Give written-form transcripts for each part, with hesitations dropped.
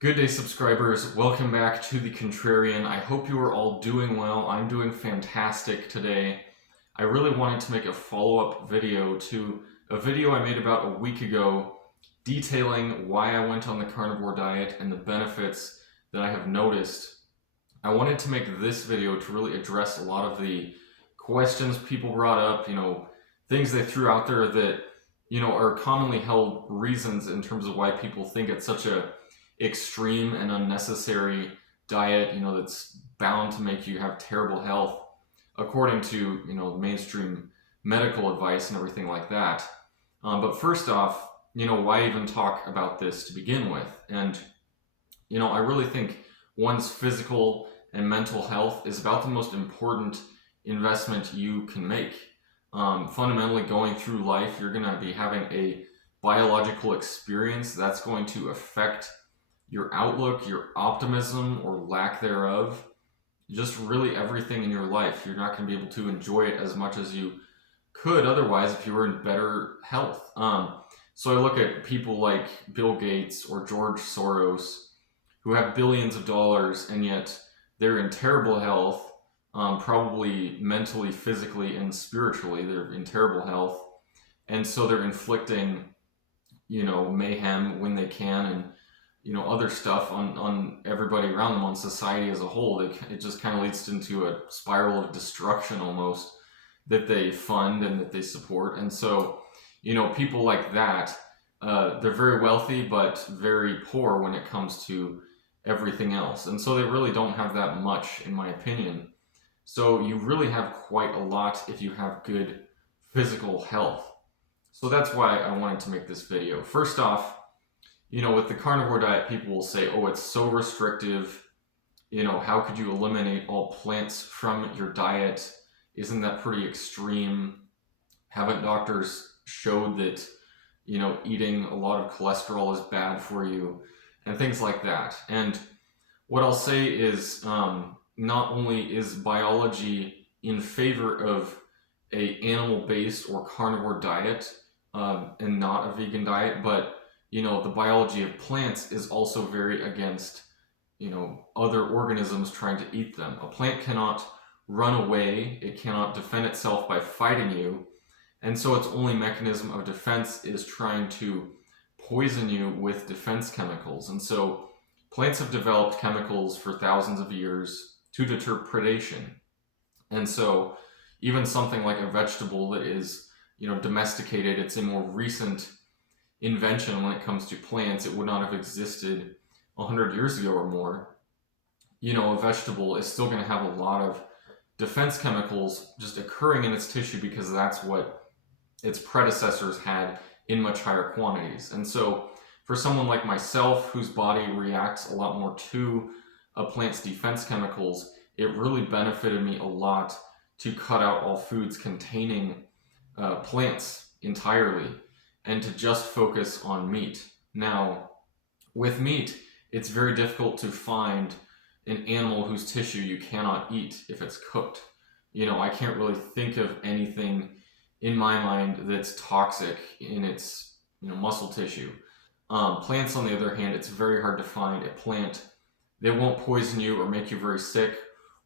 Good day, subscribers. Welcome back to The Contrarian. I hope you are all doing well. I'm doing fantastic today. I really wanted to make a follow-up video to a video I made about a week ago detailing why I went on the carnivore diet and the benefits that I have noticed. I wanted to make this video to really address a lot of the questions people brought up, things they threw out there that, are commonly held reasons in terms of why people think it's such a extreme and unnecessary diet, that's bound to make you have terrible health, according to, mainstream medical advice and everything like that. But first off, why even talk about this to begin with? And, I really think one's physical and mental health is about the most important investment you can make. Fundamentally, going through life, you're going to be having a biological experience that's going to affect your outlook, your optimism or lack thereof, just really everything in your life. You're not going to be able to enjoy it as much as you could otherwise if you were in better health. So I look at people like Bill Gates or George Soros, who have billions of dollars, and yet they're in terrible health, probably mentally, physically, and spiritually. They're in terrible health. And so they're inflicting, mayhem when they can, and other stuff on everybody around them, on society as a whole. It just kind of leads into a spiral of destruction almost that they fund and that they support. And so, people like that, they're very wealthy, but very poor when it comes to everything else. And so they really don't have that much, in my opinion. So you really have quite a lot if you have good physical health. So that's why I wanted to make this video. First off, with the carnivore diet, people will say, oh, it's so restrictive. How could you eliminate all plants from your diet? Isn't that pretty extreme? Haven't doctors showed that, eating a lot of cholesterol is bad for you? And things like that. And what I'll say is, not only is biology in favor of a animal-based or carnivore diet, and not a vegan diet, but the biology of plants is also very against, other organisms trying to eat them. A plant cannot run away. It cannot defend itself by fighting you. And so its only mechanism of defense is trying to poison you with defense chemicals. And so plants have developed chemicals for thousands of years to deter predation. And so even something like a vegetable that is, domesticated, it's a more recent invention when it comes to plants. It would not have existed 100 years ago or more. A vegetable is still going to have a lot of defense chemicals just occurring in its tissue because that's what its predecessors had in much higher quantities. And so for someone like myself, whose body reacts a lot more to a plant's defense chemicals, it really benefited me a lot to cut out all foods containing plants entirely, and to just focus on meat. Now, with meat, it's very difficult to find an animal whose tissue you cannot eat if it's cooked. I can't really think of anything in my mind that's toxic in its, muscle tissue. Plants, on the other hand, it's very hard to find a plant that won't poison you or make you very sick,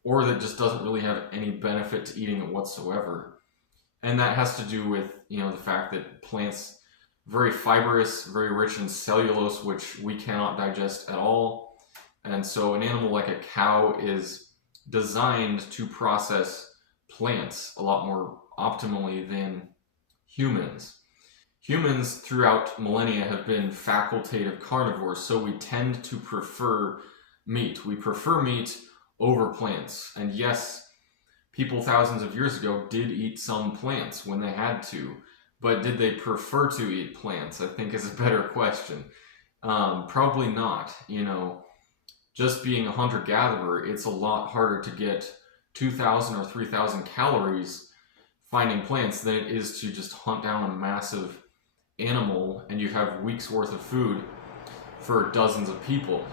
or that just doesn't really have any benefit to eating it whatsoever. And that has to do with, the fact that plants, very fibrous, very rich in cellulose, which we cannot digest at all. And so an animal like a cow is designed to process plants a lot more optimally than humans. Humans throughout millennia have been facultative carnivores, so we tend to prefer meat. We prefer meat over plants. And yes, people thousands of years ago did eat some plants when they had to. But did they prefer to eat plants, I think, is a better question. Probably not. Just being a hunter-gatherer, it's a lot harder to get 2,000 or 3,000 calories finding plants than it is to just hunt down a massive animal and you have weeks worth of food for dozens of people,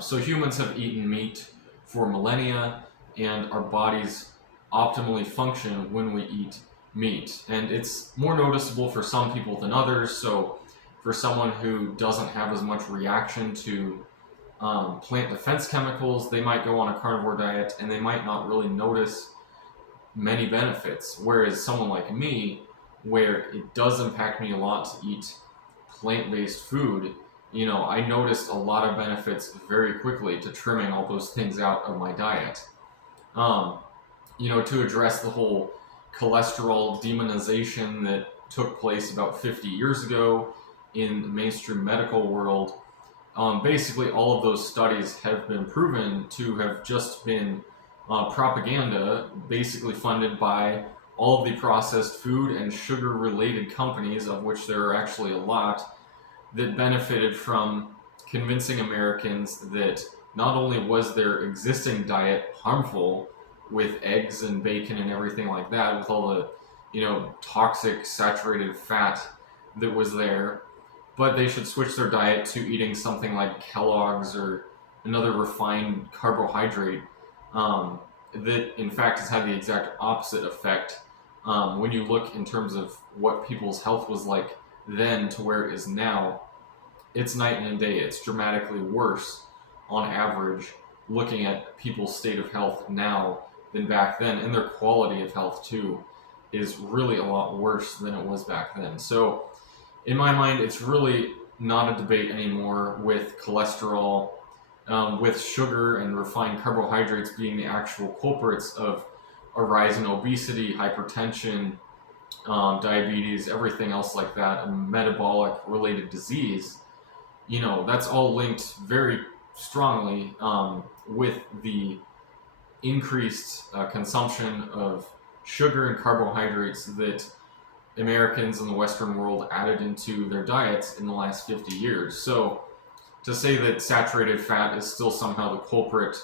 So humans have eaten meat for millennia, and our bodies optimally function when we eat meat. And it's more noticeable for some people than others. So for someone who doesn't have as much reaction to plant defense chemicals, they might go on a carnivore diet and they might not really notice many benefits. Whereas someone like me, where it does impact me a lot to eat plant-based food, I noticed a lot of benefits very quickly to trimming all those things out of my diet. Um, to address the whole cholesterol demonization that took place about 50 years ago in the mainstream medical world. Basically, all of those studies have been proven to have just been propaganda, basically funded by all of the processed food and sugar-related companies, of which there are actually a lot, that benefited from convincing Americans that not only was their existing diet harmful, with eggs and bacon and everything like that, with all the, toxic saturated fat that was there, but they should switch their diet to eating something like Kellogg's or another refined carbohydrate that, in fact, has had the exact opposite effect. When you look in terms of what people's health was like then to where it is now, it's night and day. It's dramatically worse on average, looking at people's state of health now than back then, and their quality of health too is really a lot worse than it was back then. So in my mind, it's really not a debate anymore with cholesterol, with sugar and refined carbohydrates being the actual culprits of a rise in obesity, hypertension, diabetes, everything else like that, a metabolic related disease. That's all linked very strongly with the increased consumption of sugar and carbohydrates that Americans in the Western world added into their diets in the last 50 years. So to say that saturated fat is still somehow the culprit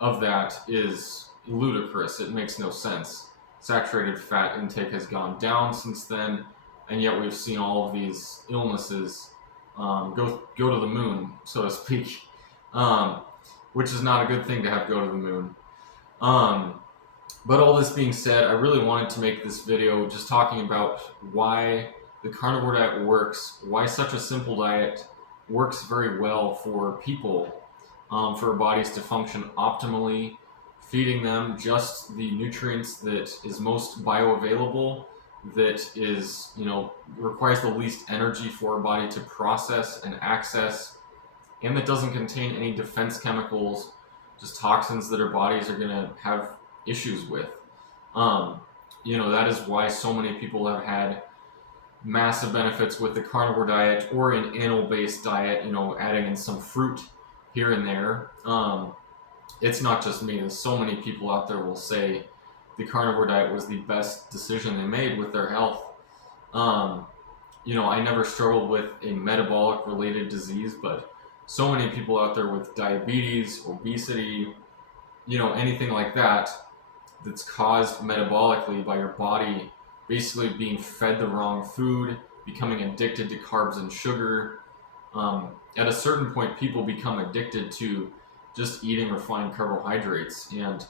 of that is ludicrous. It makes no sense. Saturated fat intake has gone down since then, and yet we've seen all of these illnesses go to the moon, so to speak, which is not a good thing to have go to the moon. But all this being said, I really wanted to make this video just talking about why the carnivore diet works, why such a simple diet works very well for people, for our bodies to function optimally, feeding them just the nutrients that is most bioavailable, that is, requires the least energy for our body to process and access, and that doesn't contain any defense chemicals, just toxins that our bodies are going to have issues with. That is why so many people have had massive benefits with the carnivore diet or an animal-based diet, adding in some fruit here and there. It's not just me. There's so many people out there will say the carnivore diet was the best decision they made with their health. I never struggled with a metabolic related disease, but so many people out there with diabetes, obesity, anything like that, that's caused metabolically by your body basically being fed the wrong food, becoming addicted to carbs and sugar. At a certain point, people become addicted to just eating refined carbohydrates, and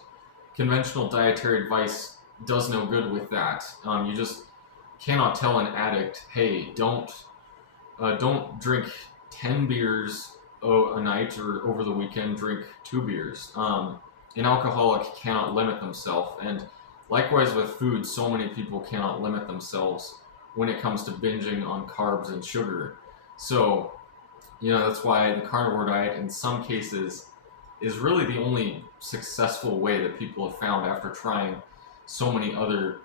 conventional dietary advice does no good with that. You just cannot tell an addict, hey, don't drink 10 beers a night, or over the weekend drink 2 beers. An alcoholic cannot limit themselves, and likewise with food, so many people cannot limit themselves when it comes to binging on carbs and sugar. So, that's why the carnivore diet in some cases is really the only successful way that people have found after trying so many other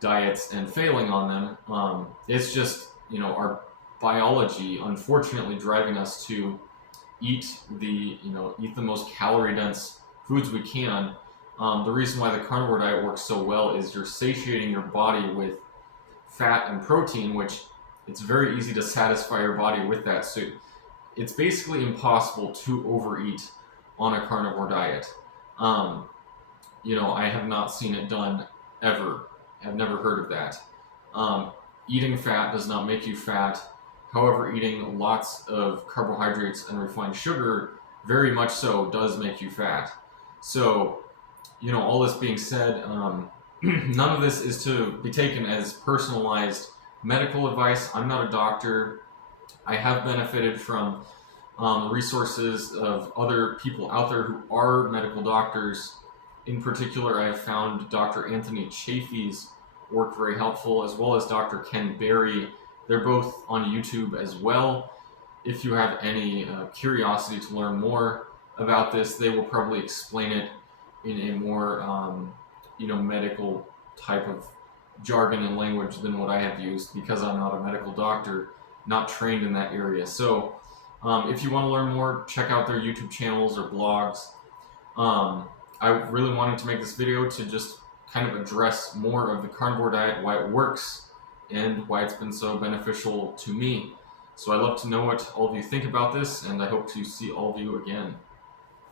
diets and failing on them. It's just, our biology unfortunately driving us to eat the most calorie dense foods we can. The reason why the carnivore diet works so well is you're satiating your body with fat and protein, which it's very easy to satisfy your body with that. So it's basically impossible to overeat on a carnivore diet. I have not seen it done ever. I've never heard of that. Eating fat does not make you fat. However, eating lots of carbohydrates and refined sugar very much so does make you fat. So, all this being said, none of this is to be taken as personalized medical advice. I'm not a doctor. I have benefited from resources of other people out there who are medical doctors. In particular, I have found Dr. Anthony Chafee's work very helpful, as well as Dr. Ken Berry. They're both on YouTube as well. If you have any curiosity to learn more about this, they will probably explain it in a more, medical type of jargon and language than what I have used, because I'm not a medical doctor, not trained in that area. So if you want to learn more, check out their YouTube channels or blogs. I really wanted to make this video to just kind of address more of the carnivore diet, why it works, and why it's been so beneficial to me. So I'd love to know what all of you think about this, and I hope to see all of you again.